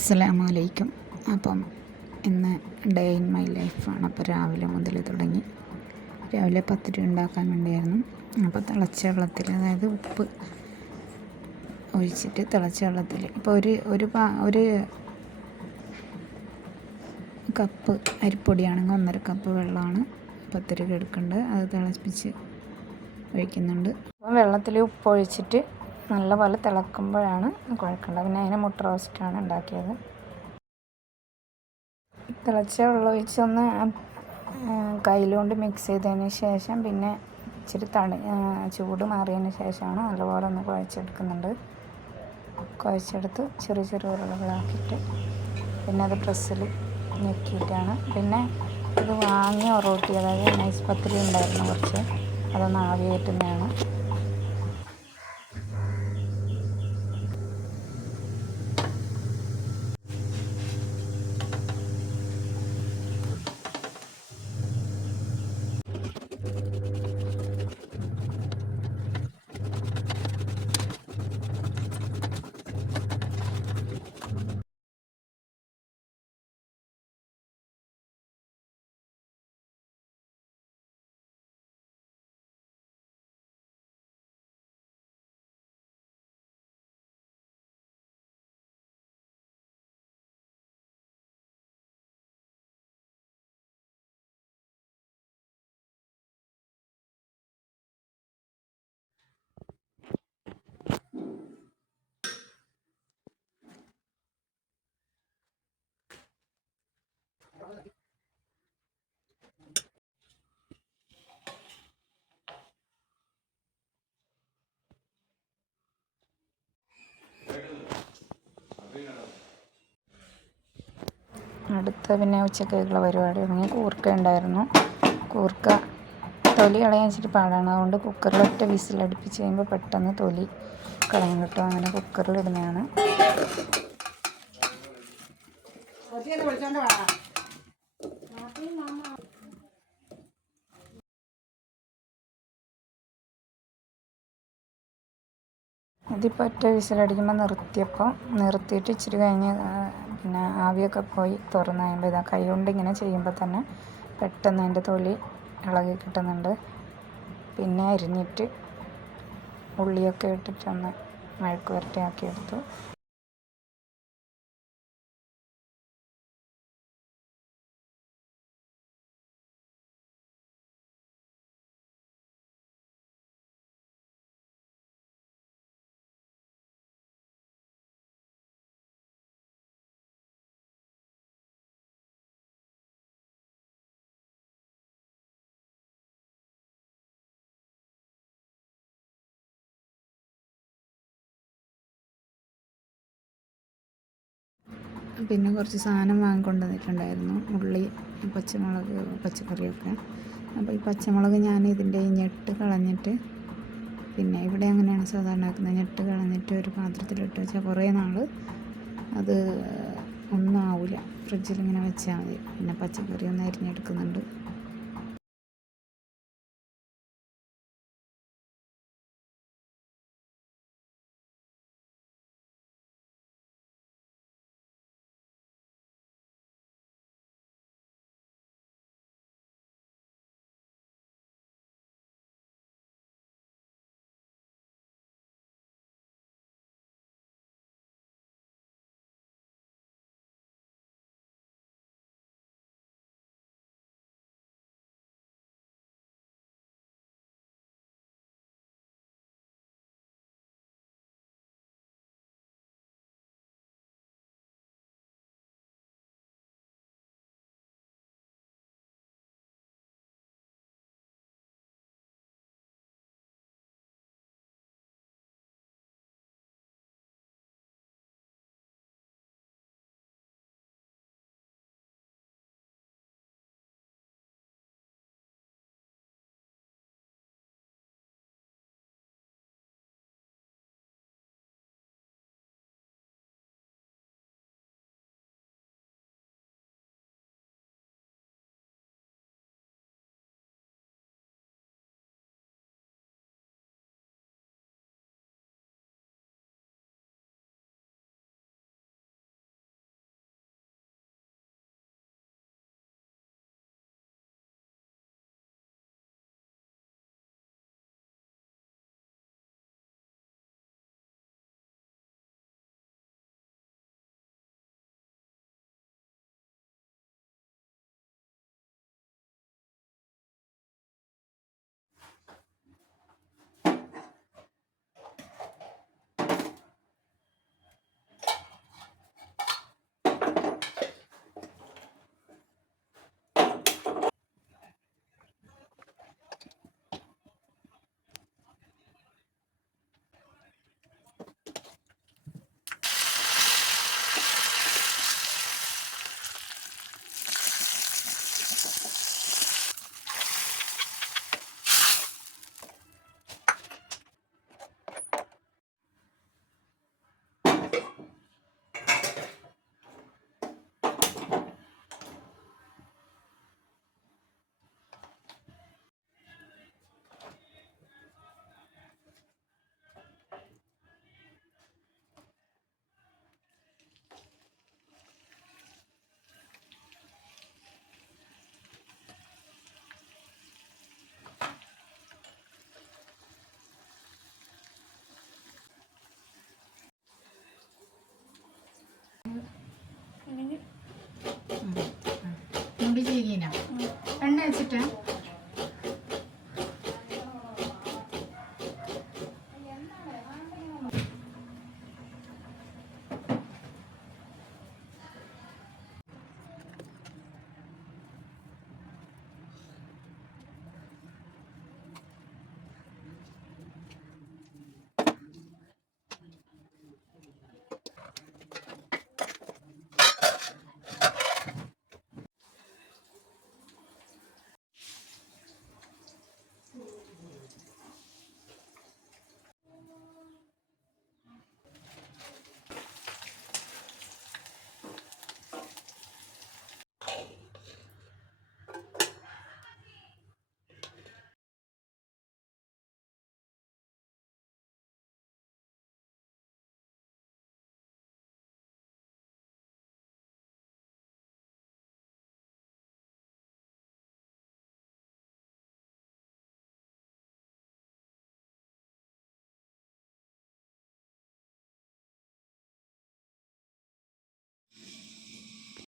അസ്സലാമു അലൈക്കും അപ്പം ഇന്ന് ഡേ ഇൻ മൈ ലൈഫാണ് അപ്പോൾ രാവിലെ മുതൽ തുടങ്ങി. രാവിലെ പത്തിരി ഉണ്ടാക്കാൻ വേണ്ടിയായിരുന്നു. അപ്പോൾ തിളച്ച വെള്ളത്തിൽ അതായത് ഉപ്പ് ഒഴിച്ചിട്ട് തിളച്ച വെള്ളത്തിൽ. ഇപ്പോൾ ഒരു ഒരു പാ ഒരു കപ്പ് അരിപ്പൊടിയാണെങ്കിൽ ഒന്നര കപ്പ് വെള്ളമാണ് പത്തിരി എടുക്കേണ്ടത്. അത് തിളപ്പിച്ച് ഒഴിക്കുന്നുണ്ട്. വെള്ളത്തിൽ ഉപ്പ് ഒഴിച്ചിട്ട് നല്ലപോലെ തിളക്കുമ്പോഴാണ് കുഴക്കേണ്ടത്. പിന്നെ അതിന് മുട്ട റോസ്റ്റാണ് ഉണ്ടാക്കിയത്. തിളച്ച വെള്ളം ഒഴിച്ച് ഒന്ന് കയ്യിലുകൊണ്ട് മിക്സ് ചെയ്തതിന് ശേഷം പിന്നെ ഇച്ചിരി തണി ചൂട് മാറിയതിന് ശേഷമാണ് നല്ലപോലെ ഒന്ന് കുഴച്ചെടുക്കുന്നുണ്ട് കുഴച്ചെടുത്ത് ചെറിയ ചെറിയ ഉരുളകളാക്കിയിട്ട് പിന്നെ അത് പ്രസ്സിൽ ഞെക്കിയിട്ടാണ്. പിന്നെ ഇത് വാങ്ങി ഒറോട്ടി അതായത് നൈസ് പത്തിരി ഉണ്ടായിരുന്നു കുറച്ച്. അതൊന്ന് ആവി അടുത്ത പിന്നെ ഉച്ചക്കേക്കുള്ള പരിപാടി തുടങ്ങി. കൂർക്ക ഉണ്ടായിരുന്നു. കൂർക്ക തൊലി കളയാൻ ഇച്ചിരി പാടാണ്. അതുകൊണ്ട് കുക്കറിലൊറ്റ വിസിലടുപ്പിച്ച് കഴിയുമ്പോൾ പെട്ടെന്ന് തൊലി കളയാൻ കിട്ടും. അങ്ങനെ കുക്കറിലിടുന്നതാണ് ഇതിപ്പോൾ ഒറ്റ വിസിലടിക്കുമ്പോൾ നിർത്തിയപ്പോൾ നിർത്തിയിട്ട് ഇച്ചിരി കഴിഞ്ഞ് പിന്നെ ആവിയൊക്കെ പോയി തുറന്ന് കഴിയുമ്പോൾ ഇതാ കൈ കൊണ്ട് ഇങ്ങനെ ചെയ്യുമ്പോൾ തന്നെ പെട്ടെന്ന് അതിന്റെ തൊലി ഇളകി കിട്ടുന്നുണ്ട്. പിന്നെ അരിഞ്ഞിട്ട് ഉള്ളിയൊക്കെ ഇട്ടിട്ടൊന്ന് മെഴുക്ക് വരട്ടിയാക്കി പിന്നെ കുറച്ച് സാധനം വാങ്ങിക്കൊണ്ട് വന്നിട്ടുണ്ടായിരുന്നു ഉള്ളി പച്ചമുളക് പച്ചക്കറിയൊക്കെ. അപ്പോൾ ഈ പച്ചമുളക് ഞാൻ ഇതിന്റെ ഞെട്ട് കളഞ്ഞിട്ട് പിന്നെ ഇവിടെ അങ്ങനെയാണ് സാധാരണ ആക്കുന്നത്. ഞെട്ട് കളഞ്ഞിട്ട് ഒരു പാത്രത്തിലിട്ട് വെച്ചാൽ കുറേ നാൾ അത് ഒന്നും ആവില്ല ഫ്രിഡ്ജിൽ ഇങ്ങനെ വെച്ചാൽ മതി. പിന്നെ പച്ചക്കറി ഒന്ന് അരിഞ്ഞെടുക്കുന്നുണ്ട്.